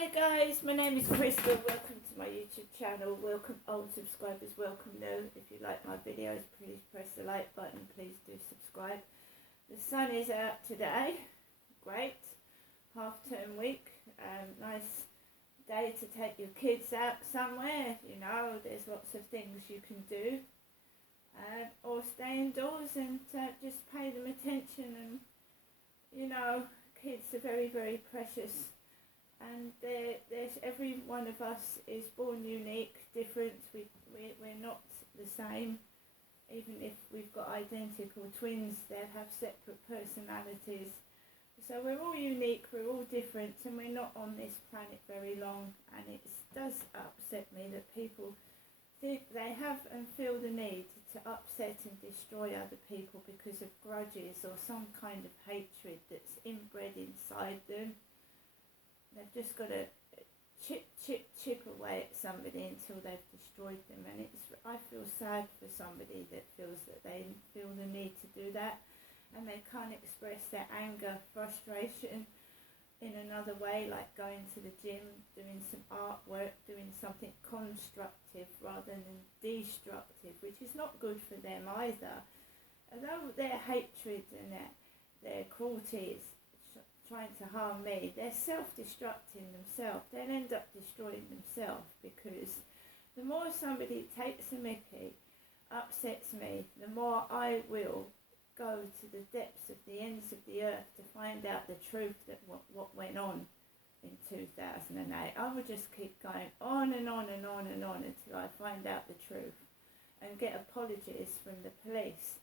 Hi guys, my name is Crystal. Welcome to my YouTube channel. Welcome old subscribers, welcome new. If you like my videos, please press the like button. Please do subscribe. The sun is out today. Great. Half-term week. Nice day to take your kids out somewhere. You know, there's lots of things you can do. Or stay indoors and just pay them attention. And, you know, kids are very, very precious. And there's every one of us is born unique, different. We're not the same. Even if we've got identical twins, they'll have separate personalities. So we're all unique, we're all different, and we're not on this planet very long. And it does upset me that people think they have and feel the need to upset and destroy other people because of grudges or some kind of hatred that's inbred inside them. They've just got to chip away at somebody until they've destroyed them. And I feel sad for somebody that feels that they feel the need to do that. And they can't express their anger, frustration in another way, like going to the gym, doing some artwork, doing something constructive rather than destructive, which is not good for them either. Although their hatred and their cruelty is trying to harm me, they're self-destructing themselves. They'll end up destroying themselves, because the more somebody takes a mickey, upsets me, the more I will go to the depths of the ends of the earth to find out the truth that what went on in 2008. I will just keep going on and on and on and on until I find out the truth and get apologies from the police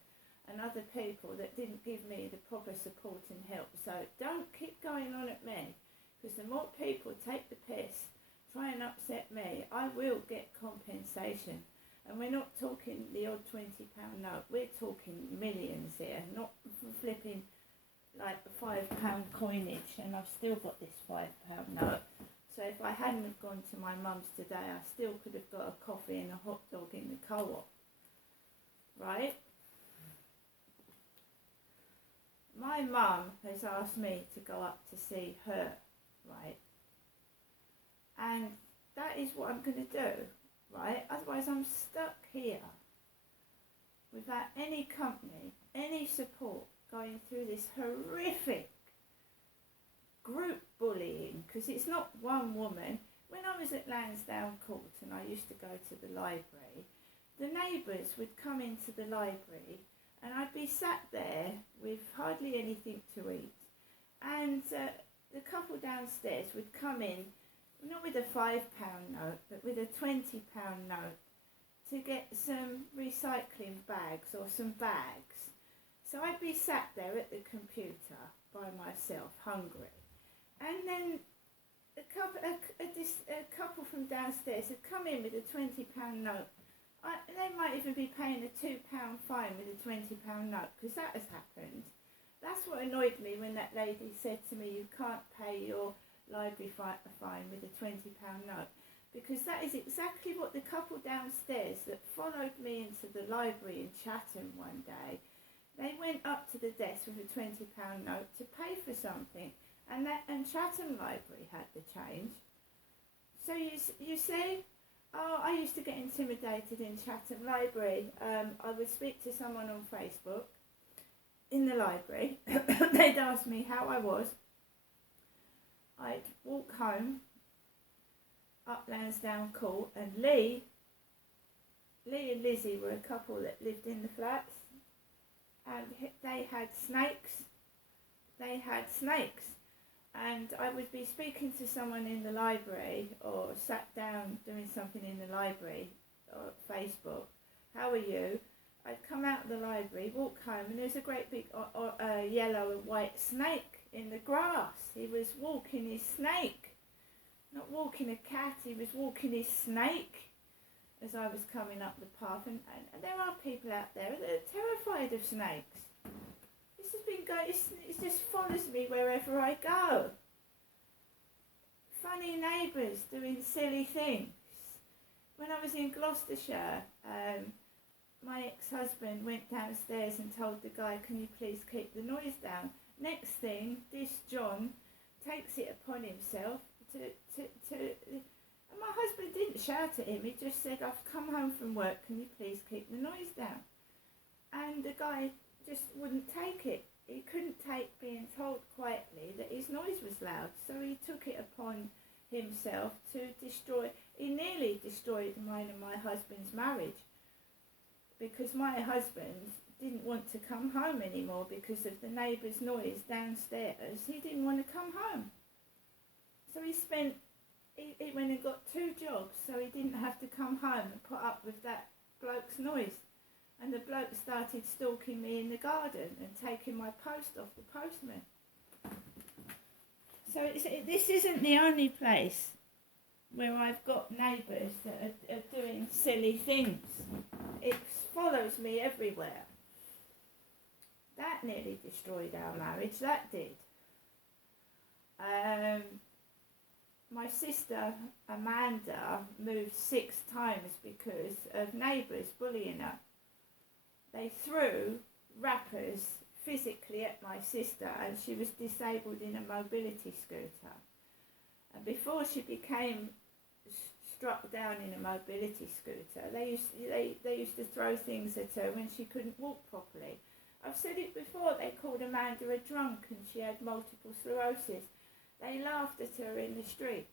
and other people that didn't give me the proper support and help. So don't keep going on at me, because the more people take the piss, try and upset me, I will get compensation. And we're not talking the odd £20 note, we're talking millions here, not flipping like a £5 coinage, and I've still got this £5 note. So if I hadn't have gone to my mum's today, I still could have got a coffee and a hot dog in the co-op, right? My mum has asked me to go up to see her, right? And that is what I'm going to do, right? Otherwise I'm stuck here without any company, any support, going through this horrific group bullying, because it's not one woman. When I was at Lansdowne Court and I used to go to the library, the neighbours would come into the library and I'd be sat there with hardly anything to eat, and the couple downstairs would come in, not with a £5 note, but with a £20 note to get some recycling bags or some bags. So I'd be sat there at the computer by myself, hungry, and then a couple from downstairs had come in with a £20 note. They might even be paying a £2 fine with a £20 note, because that has happened. That's what annoyed me when that lady said to me, you can't pay your library fine with a £20 note, because that is exactly what the couple downstairs that followed me into the library in Chatham one day, they went up to the desk with a £20 note to pay for something, and Chatham Library had the change. So you see, oh, I used to get intimidated in Chatham Library. I would speak to someone on Facebook in the library. They'd ask me how I was. I'd walk home up Lansdowne Court, and Lee and Lizzie were a couple that lived in the flats, and they had snakes. And I would be speaking to someone in the library, or sat down doing something in the library, or Facebook. How are you? I'd come out of the library, walk home, and there was a great big yellow and white snake in the grass. He was walking his snake. Not walking a cat, he was walking his snake as I was coming up the path. And there are people out there that are terrified of snakes. This has been going, it just follows me wherever I go. Funny neighbours doing silly things. When I was in Gloucestershire, my ex-husband went downstairs and told the guy, can you please keep the noise down? Next thing, this John takes it upon himself, And my husband didn't shout at him. He just said, "I've come home from work. Can you please keep the noise down?" And the guy just wouldn't take it. He couldn't take being told quietly that his noise was loud. So he took it upon himself to destroy. He nearly destroyed mine and my husband's marriage, because my husband didn't want to come home anymore because of the neighbour's noise downstairs. He didn't want to come home. So he went and got 2 jobs so he didn't have to come home and put up with that bloke's noise. And the bloke started stalking me in the garden and taking my post off the postman. So this isn't the only place where I've got neighbours that are doing silly things. It follows me everywhere. That nearly destroyed our marriage, that did. My sister Amanda moved 6 times because of neighbours bullying her. They threw wrappers physically at my sister, and she was disabled in a mobility scooter. And before she became struck down in a mobility scooter, they used to throw things at her when she couldn't walk properly. I've said it before, they called Amanda a drunk and she had multiple sclerosis. They laughed at her in the street.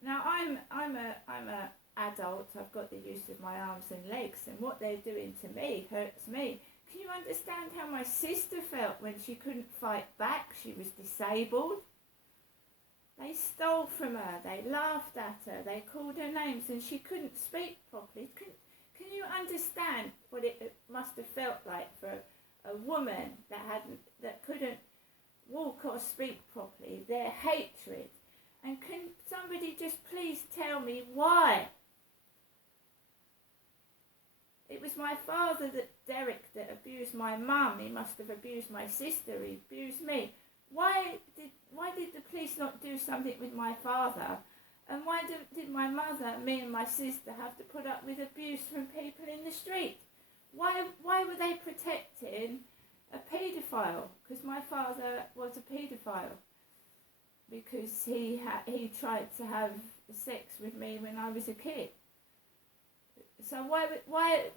Now I'm a adult, I've got the use of my arms and legs, and what they're doing to me hurts me. Can you understand how my sister felt when she couldn't fight back? She was disabled. They stole from her, they laughed at her, they called her names, and she couldn't speak properly. Can you understand what it must have felt like for a woman that couldn't walk or speak properly, their hatred? And can somebody just please tell me why? It was my father, Derek, that abused my mum. He must have abused my sister. He abused me. Why did the police not do something with my father? And why did my mother, me and my sister, have to put up with abuse from people in the street? Why were they protecting a paedophile? Because my father was a paedophile. Because he tried to have sex with me when I was a kid. So why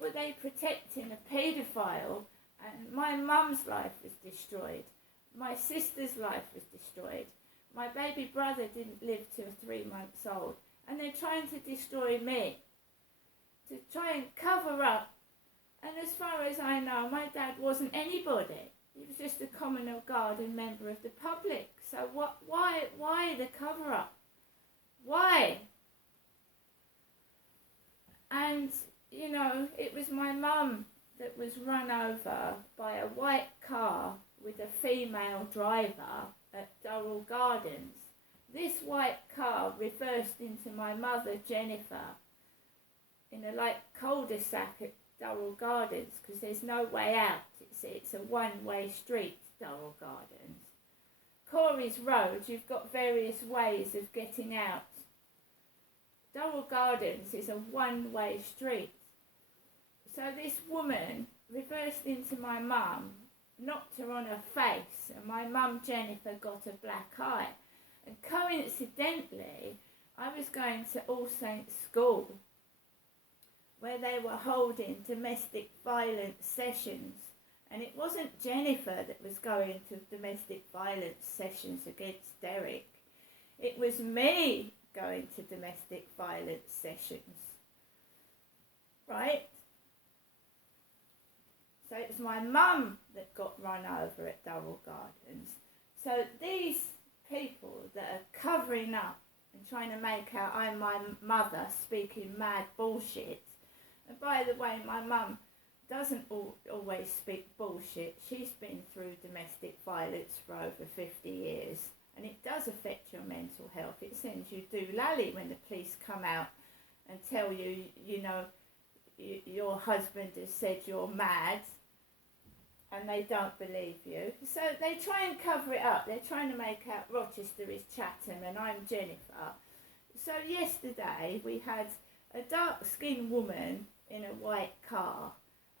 were they protecting a paedophile? And my mum's life was destroyed. My sister's life was destroyed. My baby brother didn't live till 3 months old. And they're trying to destroy me. To try and cover up. And as far as I know, my dad wasn't anybody. He was just a Commonwealth Guard and member of the public. So why the cover up? Why? And, you know, it was my mum that was run over by a white car with a female driver at Durrell Gardens. This white car reversed into my mother, Jennifer, in a cul-de-sac at Durrell Gardens, because there's no way out. It's a one-way street, Durrell Gardens. Corey's Road, you've got various ways of getting out. Durrell Gardens is a one-way street. So this woman reversed into my mum, knocked her on her face, and my mum Jennifer got a black eye. And coincidentally, I was going to All Saints School, where they were holding domestic violence sessions. And it wasn't Jennifer that was going to domestic violence sessions against Derek. It was me going to domestic violence sessions. Right? So it was my mum that got run over at Durrell Gardens. So these people that are covering up and trying to make out I'm my mother speaking mad bullshit. And by the way, my mum doesn't always speak bullshit. She's been through domestic violence for over 50 years. And it does affect your mental health. It sends you doolally when the police come out and tell you, you know, your husband has said you're mad, and they don't believe you. So they try and cover it up. They're trying to make out Rochester is Chatham and I'm Jennifer. So yesterday we had a dark-skinned woman in a white car,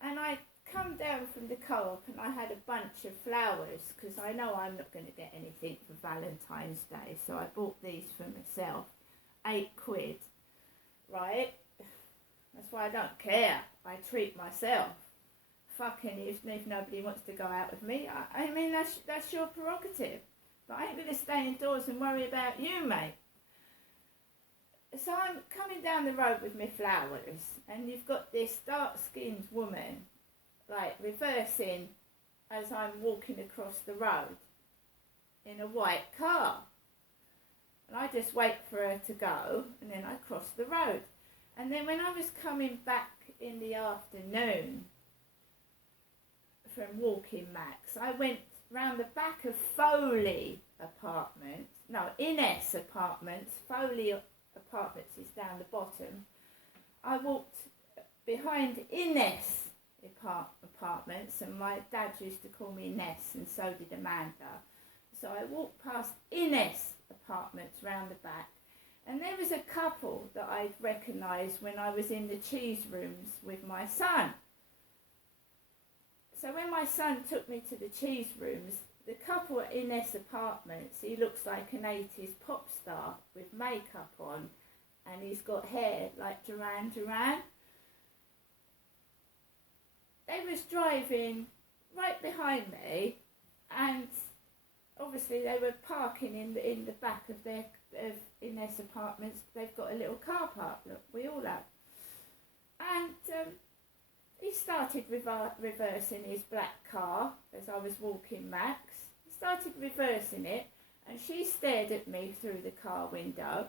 and I come down from the co-op and I had a bunch of flowers because I know I'm not going to get anything for Valentine's Day, so I bought these for myself, £8, right? That's why I don't care. I treat myself. Fucking if nobody wants to go out with me, I mean that's your prerogative. But I ain't going to stay indoors and worry about you, mate. So I'm coming down the road with my flowers, and you've got this dark-skinned woman, like, reversing as I'm walking across the road in a white car. And I just wait for her to go, and then I cross the road. And then when I was coming back in the afternoon from walking Max, I went round the back of Foley Apartments, no, Innes Apartments. Foley Apartments is down the bottom. I walked behind Innes Apartments, and my dad used to call me Ness, and so did Amanda. So I walked past Innes Apartments round the back, and there was a couple that I'd recognised when I was in the cheese rooms with my son. So when my son took me to the cheese rooms, the couple at Innes Apartments, he looks like an 80s pop star with makeup on, and he's got hair like Duran Duran. They was driving right behind me, and obviously they were parking in the back of Innes Apartments. They've got a little car park, look, we all have. And he started reversing his black car as I was walking Max. He started reversing it, and she stared at me through the car window.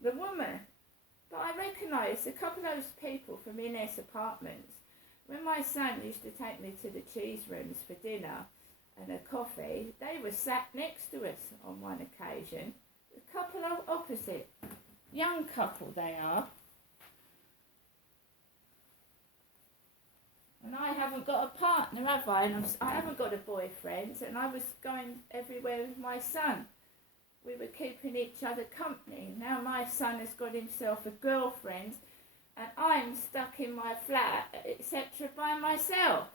The woman. But I recognised a couple of those people from Innes Apartments. When my son used to take me to the cheese rooms for dinner and a coffee, they were sat next to us on one occasion. A couple of opposite. Young couple they are. And I haven't got a partner, have I? And I haven't got a boyfriend, and I was going everywhere with my son. We were keeping each other company. Now my son has got himself a girlfriend, and I'm stuck in my flat, etc., by myself.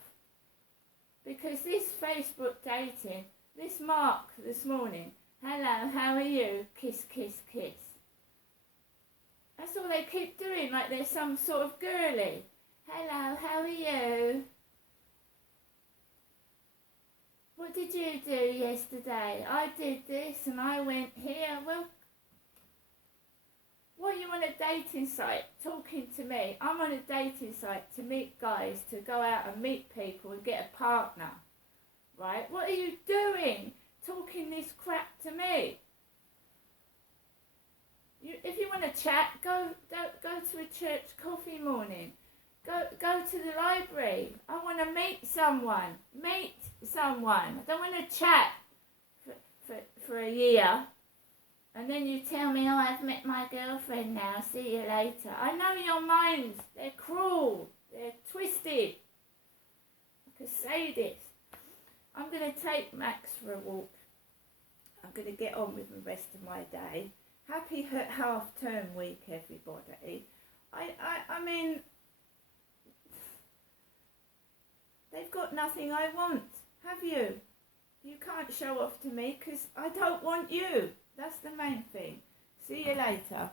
Because this Facebook dating, this Mark this morning, hello, how are you? Kiss, kiss, kiss. That's all they keep doing, like they're some sort of girly. Hello, how are you? What did you do yesterday? I did this and I went here. Well, what are you on a dating site talking to me? I'm on a dating site to meet guys, to go out and meet people and get a partner. Right? What are you doing talking this crap to me? If you want to chat, go to a church coffee morning. Go to the library. I want to meet someone. Meet someone. I don't want to chat for a year. And then you tell me, oh, I've met my girlfriend now. See you later. I know your minds. They're cruel. They're twisted. Like a sadist. I'm going to take Max for a walk. I'm going to get on with the rest of my day. Happy half-term week, everybody. I mean... They've got nothing I want, have you? You can't show off to me because I don't want you. That's the main thing. See you later.